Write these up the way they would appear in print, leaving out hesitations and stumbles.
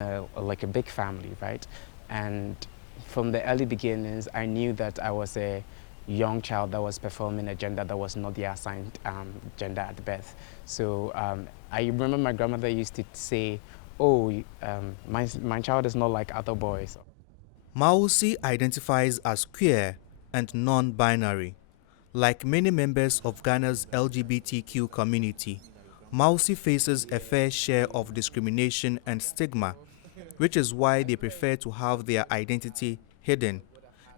like a big family, right? And from the early beginnings, I knew that I was a young child that was performing a gender that was not the assigned gender at birth. So I remember my grandmother used to say, oh, my child is not like other boys. Mausi identifies as queer and non-binary. Like many members of Ghana's LGBTQ community, Mausi faces a fair share of discrimination and stigma, which is why they prefer to have their identity hidden.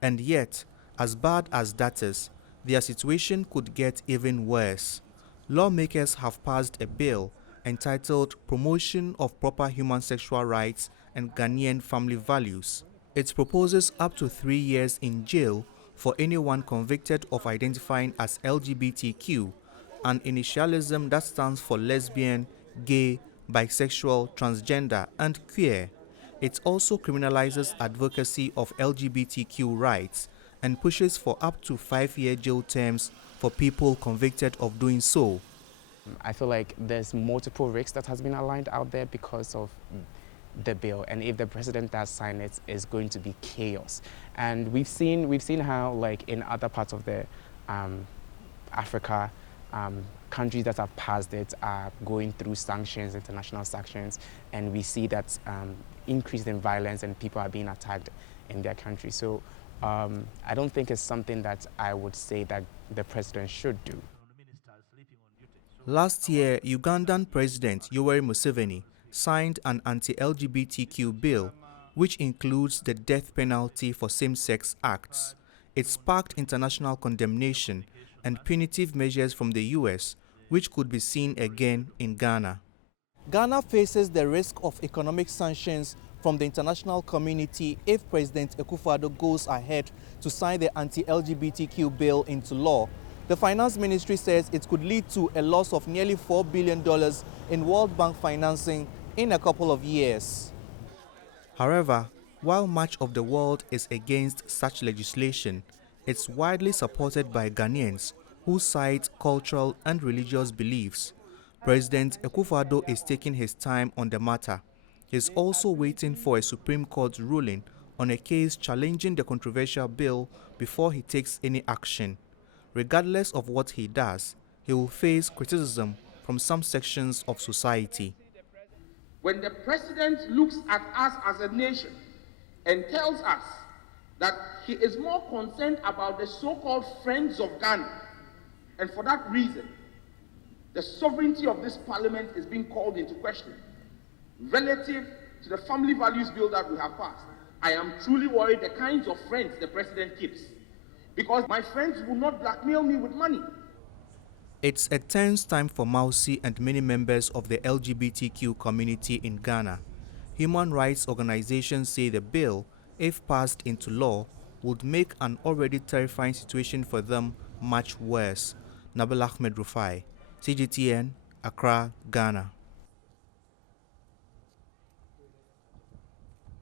And yet, as bad as that is, their situation could get even worse. Lawmakers have passed a bill entitled Promotion of Proper Human Sexual Rights and Ghanaian Family Values. It proposes up to 3 years in jail for anyone convicted of identifying as LGBTQ, an initialism that stands for lesbian, gay, bisexual, transgender, and queer. It also criminalizes advocacy of LGBTQ rights and pushes for up to 5-year jail terms for people convicted of doing so. I feel like there's multiple risks that has been aligned out there because of the bill, and if the president does sign it, it's going to be chaos. And we've seen how, like in other parts of the Africa, countries that have passed it are going through sanctions, international sanctions, and we see that increase in violence and people are being attacked in their country. So I don't think it's something that I would say that the president should do. Last year, Ugandan President Yoweri Museveni signed an anti-LGBTQ bill, which includes the death penalty for same-sex acts. It sparked international condemnation and punitive measures from the US, which could be seen again in Ghana. Ghana faces the risk of economic sanctions from the international community if President Akufo Addo goes ahead to sign the anti-LGBTQ bill into law. The Finance Ministry says it could lead to a loss of nearly $4 billion in World Bank financing in a couple of years. However, while much of the world is against such legislation, it's widely supported by Ghanaians who cite cultural and religious beliefs. President Akufo Addo is taking his time on the matter. He's also waiting for a Supreme Court ruling on a case challenging the controversial bill before he takes any action. Regardless of what he does, he will face criticism from some sections of society. When the president looks at us as a nation and tells us that he is more concerned about the so-called friends of Ghana, and for that reason, the sovereignty of this parliament is being called into question relative to the family values bill that we have passed, I am truly worried the kinds of friends the president keeps, because my friends will not blackmail me with money. It's a tense time for Mausi and many members of the LGBTQ community in Ghana. Human rights organizations say the bill, if passed into law, would make an already terrifying situation for them much worse. Nabil Ahmed, Rufai, CGTN, Accra, Ghana.